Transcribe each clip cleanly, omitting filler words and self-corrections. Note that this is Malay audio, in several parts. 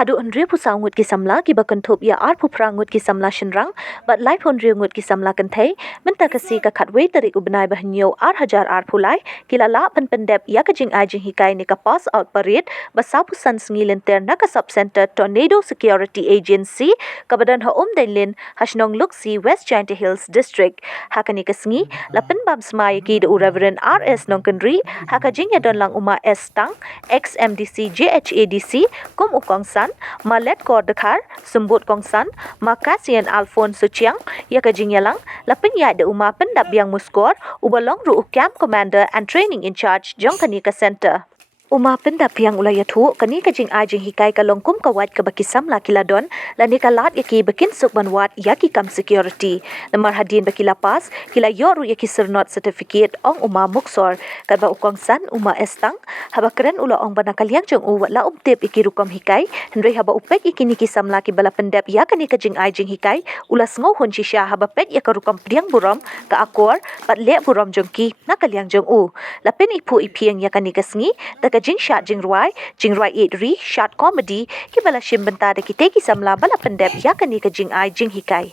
hadu Andrea pusangut ki samla ki bakanthop ya ar phuprangut ki samla shinrang but life Andrea ngut ki samla kanthai menta kasi ka khatwei tarik ubnai bahnyo ar hajar ar phulai kila la pendep ya ka jing ajing hikai ni ka pass out parit basapu san sngilin ter na ka sub center Tornado Security Agency kabadan ha denlin hasnong luksi West Giant Hills District hakani ka sngi lapen bab smai ki de Reverend RS Nongkenri hakajing ya don lang uma S tang ex MDC JHADC kum ukong san malet kor dekhar sembut kong san makasian Alfonso Chiang ya kajing yalang lapin ya de uma pendap yang muskor ubalong ru camp commander and training in charge jongkani ka center Uma pendap yang ulaya tu kani kajing ajing hikai ka longkum ka wat ka bakisam la kiladon lani ka lat yaki bakin sukban wat yaki kam security namar hadin bakila pas kila yoru yaki sernot certificate ong uma muksor ka ba ukong san uma estang haba keren ula ong bana kaliang jong u la uptep iki rukom hikai hendrei haba upek iki ni kisam la ki bala pendap ya kani kajing ajing hikai ula sngo hun shisha haba pet ya ka rukom priang burom ka akor pat le burom jongki na kaliang jong u lapin ipu ipiang ya kani kasngi jing shot jing ruai 8 shot comedy ki bala shim benta de ki teki samla bala pendep ya kani ka jing ai jing hikai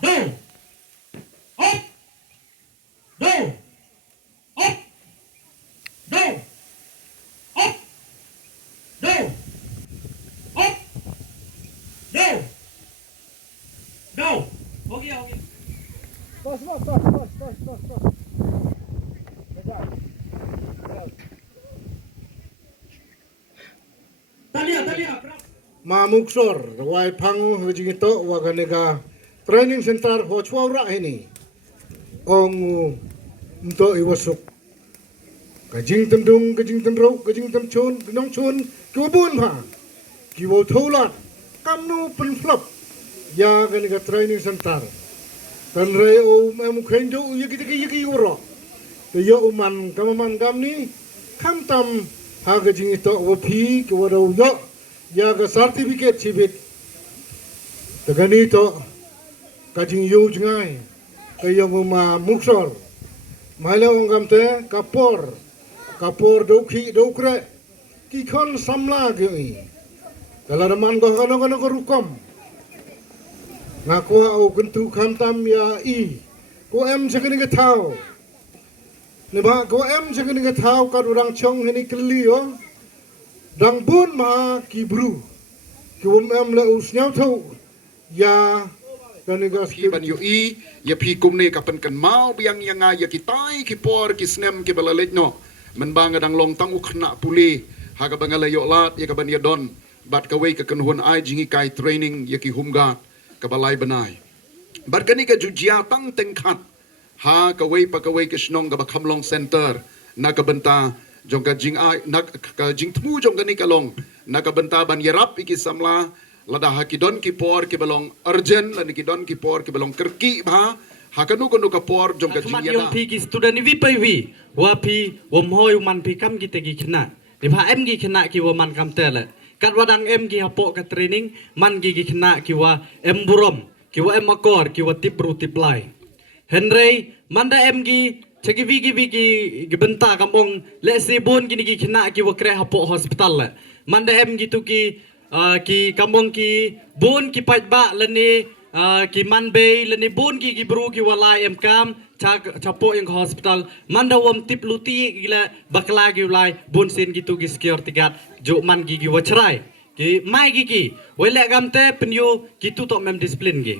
Okay. Stop. Mamuksor wai pang hujito waganega training center ho chwara ini ong untuk iwasuk kajing tendung kajing tendro kajing temchun gnong chun kubun ha kiwo thola kamnu penflop ya ganega training center kan re o mem khenjo yiki uro yo uman kamaman gamni kamtam ha kajing ito opi kiwado yo ya ga certificate chibit tagani to kajing yu ngai kayong uma muksor maila ongamte kapor dokhi dokre ki khon samla gi kalaraman go kono rukom ngaku au kentu khamtam ya I ko em sekeni ke thau ne ba ko em sekeni ke thau ka urang chong hini klio dang bun ma kibru kiwum em le usnyau thau ya kaniga pi ban yo I ya pi kumne kapan kan mau biang yanga ya kitai ki por ki snem ki balalek no men banga dang long tang ukhna puli ha ka bangala yo lat ya ka ban ya don bat ka wei ka kan hun ai jingi kai training ya ki humga ka balai banai bat kani ka jujia tang tengkhat ha ka wei pa ka wei ki snong ka ba khamlong center na ka banta jong ka jing ai nak ka jing thmu jong ka ni kalong na ka banta ban yarap iki samla lada hakidon ki por ki balong urgent lani ki don ki por ki balong kerki bha hakanu kanu ka por jong ka jing yong pi ki student vi pai vi wa pi wom hoi man pi kam ki te ki khna ni bha em ki khna ki wa man kam te le kat wadang em ki hapo ka training man ki khna ki wa em burom ki wa em akor ki wa tipru tiplai henrei manda em ki Cheki viki benta kampung le sebon kini ki khna ki wakre hapo hospital le manda em gitu ki kampung ki bon ki pajba lani ki manbe lani bon ki bru ki walai em kam chapo yang hospital manda wam tip luti gila bakla ki walai bon sen gitu ki security guard jo man ki wachrai ki mai ki wele gamte penyo gitu tok mem discipline ki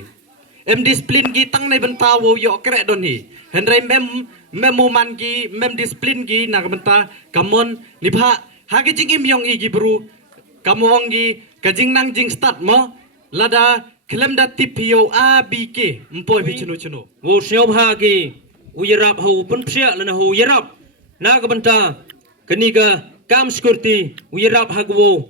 em discipline ki tang nei benta wo yo krek don hi henrei memuman ki mem discipline ki na benta kamon nipha hagi jingim yong I gi bru kamong gi kajing nang jing start mo lada klem da tipio abk mpoi bi chunu wo syob hagi uyarap ho pun psia lana ho yarap na ka benta kaniga kam security uyarap hagwo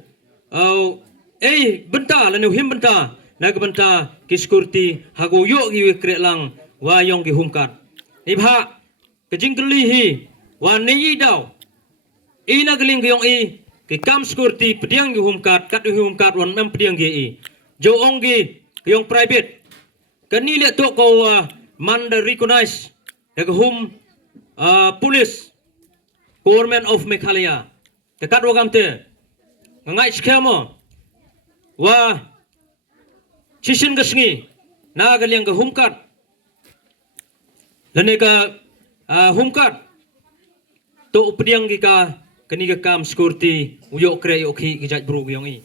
benta lana him benta na ka benta ki security hago yo gi krek lang wa yong ki humkat nipha kajing keli hi wa nei daw ina geling yong I ki kam security pediang gi humkat kat gi humkat wan mem pediang gi jo ong gi yong private kani le to ko man the recognize the hum police government of Meghalaya the kat wagam te ngai skemo wa Shishin gasngi na galing ga humkat lane ka humkat to updiang gi ka kani ga kam security uyok kre okhi gi jaj bru gyong i